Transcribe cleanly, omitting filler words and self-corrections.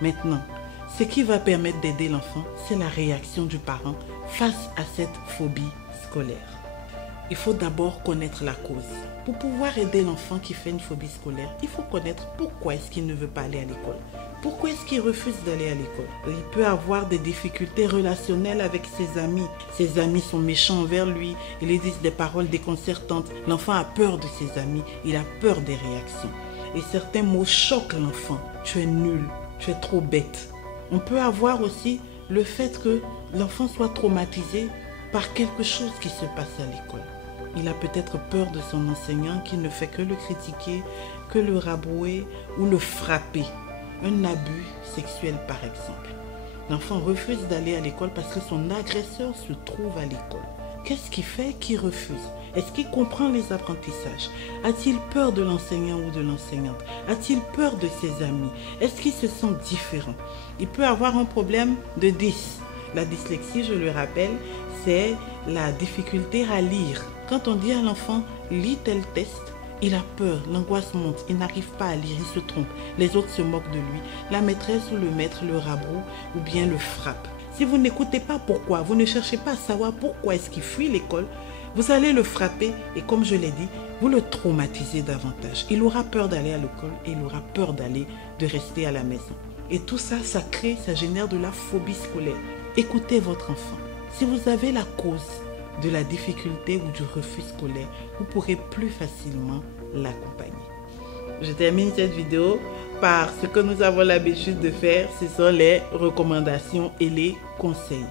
Maintenant, ce qui va permettre d'aider l'enfant, c'est la réaction du parent face à cette phobie scolaire. Il faut d'abord connaître la cause. Pour pouvoir aider l'enfant qui fait une phobie scolaire, il faut connaître pourquoi est-ce qu'il ne veut pas aller à l'école. Pourquoi est-ce qu'il refuse d'aller à l'école? Il peut avoir des difficultés relationnelles avec ses amis. Ses amis sont méchants envers lui, ils lui disent des paroles déconcertantes. L'enfant a peur de ses amis, il a peur des réactions. Et certains mots choquent l'enfant. Tu es nul, tu es trop bête. On peut avoir aussi le fait que l'enfant soit traumatisé par quelque chose qui se passe à l'école. Il a peut-être peur de son enseignant qui ne fait que le critiquer, que le rabrouer ou le frapper. Un abus sexuel par exemple. L'enfant refuse d'aller à l'école parce que son agresseur se trouve à l'école. Qu'est-ce qui fait qu'il refuse? Est-ce qu'il comprend les apprentissages? A-t-il peur de l'enseignant ou de l'enseignante? A-t-il peur de ses amis? Est-ce qu'il se sent différent? Il peut avoir un problème de dys. La dyslexie, je le rappelle, c'est la difficulté à lire. Quand on dit à l'enfant « lis tel test », il a peur, l'angoisse monte, il n'arrive pas à lire, il se trompe. Les autres se moquent de lui. La maîtresse ou le maître le rabroue ou bien le frappe. Si vous n'écoutez pas pourquoi, vous ne cherchez pas à savoir pourquoi est-ce qu'il fuit l'école, vous allez le frapper et comme je l'ai dit, vous le traumatisez davantage. Il aura peur d'aller à l'école et il aura peur de rester à la maison. Et tout ça, ça génère de la phobie scolaire. Écoutez votre enfant. Si vous avez la cause de la difficulté ou du refus scolaire, vous pourrez plus facilement l'accompagner. Je termine cette vidéo par ce que nous avons l'habitude de faire, ce sont les recommandations et les conseils.